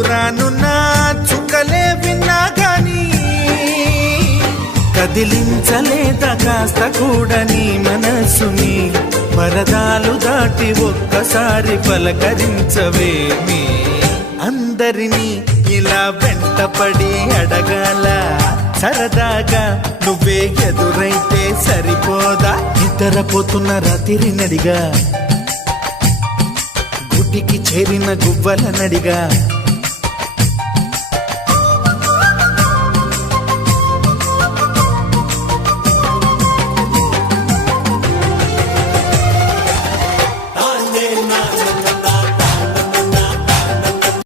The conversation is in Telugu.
రానున్న చుక్కలే విన్నా గాని కదిలించలేదా కాస్త కూడా నీ మనసుని పరదాలు దాటి ఒక్కసారి పలకరించవేమి అందరినీ ఇలా వెంటపడి అడగాల సరదాగా నువ్వే ఎదురైతే సరిపోదా నిద్రపోతున్న రాత్రి నడిగా గుటికి చేరిన గువ్వల నడిగా